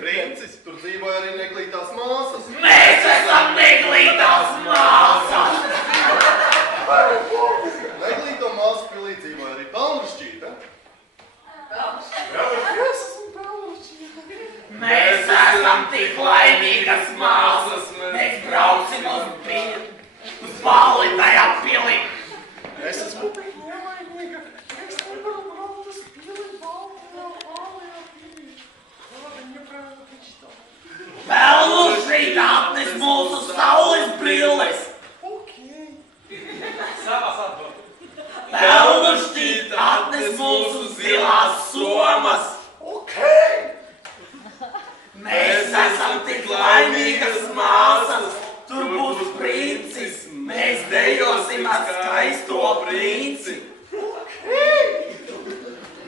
princis. Tur dzīvoja arī Neglītās māsas. Mēs esam Neglītās māsas! Neglīto māsu pilī dzīvoja arī Pelnrašķīte. Mēs esam tik laimīgas māsas! Mēs braucim uz balli tajā pilī! Es esmu tik nelaimīga. Es nevaru braukt uz pili Baltajā pilī. Kāda ieprāta taču tā? Pelnrašķīt atnes mūsu saules brilles! Savas atbildības. Pelnrašķīt atnes mūsu zilās somas! Mēs esam tik laimīgas māsas! Tur būs princis! Mēs dejosim ar skaisto princi!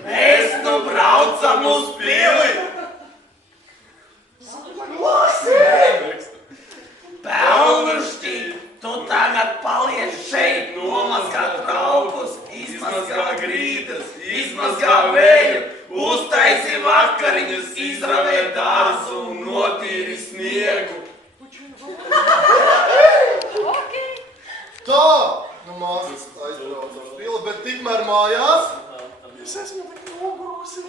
Mēs nu braucam uz pili! Pelnrašķīt, tu tagad paliec šeit, nomazgā traukus, izmazgā grīdas, izmazgā vēju, uztaisi vakariņus, izravē dārzu un notīri sniegu. Tā! Nu, māsas aizbrauc uz pili, bet tikmēr mājās. Es esmu tik nogurusi.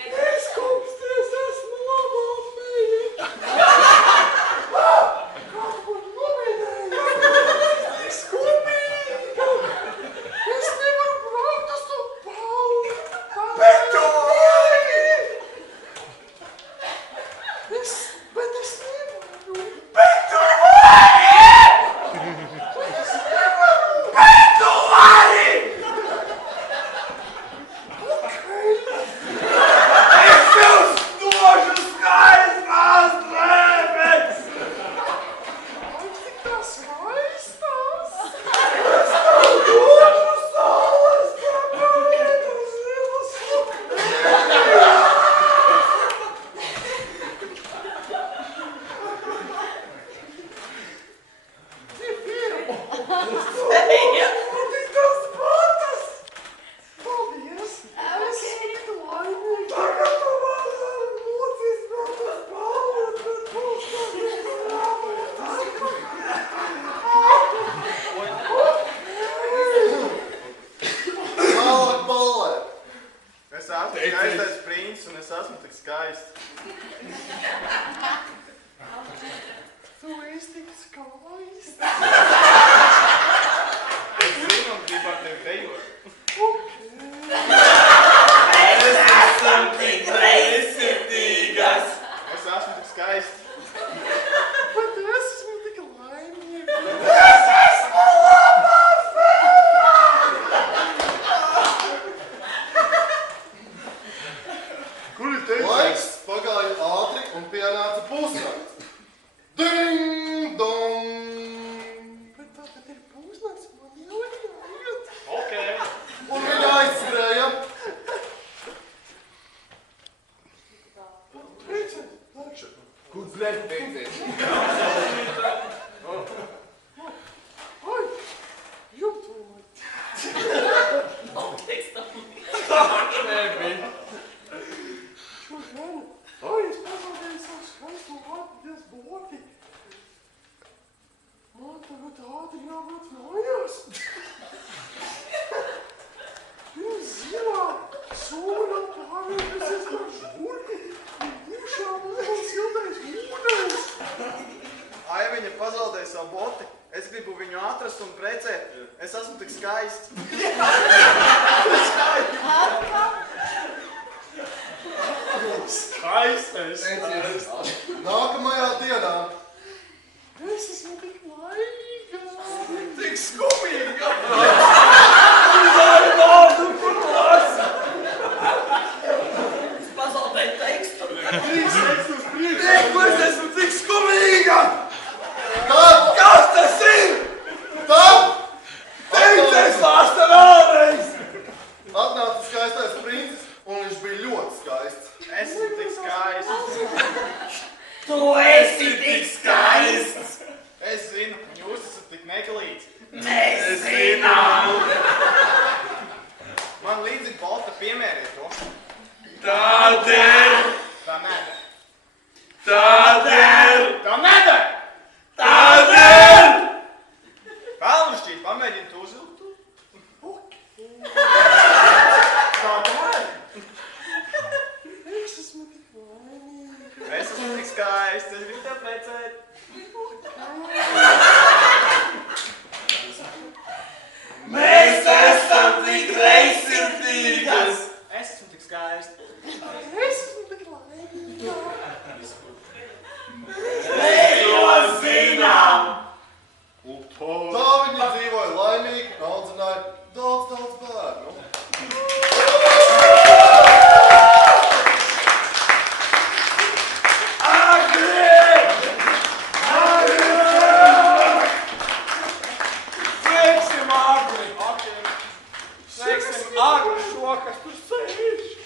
Es kumsties, esmu labā meja. Kādu būtu nomēdēja? Es skumīga. Es nevaru braukt uz to balli. Bet tu vari! Bet es nevaru. Bet tu vari! Bet tu vari! Es tev stožu skaistās drēbes! Ai, tik tās skaistās! Es tev došu saules drēbes, zilas tik tās patas! Paldies! Es esmu tik laimīga! Tagad tu vari mocīs vēl tas balles, bet būs Tālāk ballē! Es esmu skaistais princis un es esmu tik skaists. Tu esi tik skaists! Es zinu un gribu ar tevi dejot. Mēs esam tik greizsirdīgas! Es esmu tik skaists! Bet es esmu tik laimīga! Es esmu labā Kur ir teicis? Laiks pagāja ātri un pienāca pusnakts. Ding, dong! Bet tātad ir pusnakts, man jau ir jāiet. Ok. Un viņa aizskrēja. Princesi, lēkšķi. Kur blēd beidzies? Ai, jums vai? Nebija. Šodien, ai, es pazaudēju savu skaisto atpūties bloki. Man tagad ātri jābrauc mājās. Jūs zilā sūra pārējusies par žurku un dušā man vēl siltais ūdens. Ai, viņa pazaudēja savu boti. Es gribu viņu atrast un precēt. Es esmu tik skaists. Skaistais. Nākamajā dienā. Es esmu tik laimīga. Tik skumīga. Es pazaudēju tekstu. Trīs tekstus priekšā. Es esmu tik skumīga! Tad! Kas tas ir? Tad! Teicies vārsta vēlreiz! Atnāca skaistais princis un viņš bija ļoti skaists. Esmu tik skaists. Tu esi tik skaists! Es zinu, jūs esat tik neglīts. Mēs zinām! Man līdzi bota piemēriet to. Tādēļ! Tā nē. Tādēļ! Tā nedara! Tādēļ! Pelnu šķīt, pamēģini tu uzvilkt to. Kādēļ? Es esmu tik laimīga. Es esmu tik skaists, es gribu tev precēt. Mēs esam tik greizsirdīgas! Es esmu tik skaists. Es esmu tik laimīga. Mēs to zinām! Tā viņi dzīvoja laimīgi un audzināja daudz bērnu. Sveiksim Agri šo, kas tur sēž.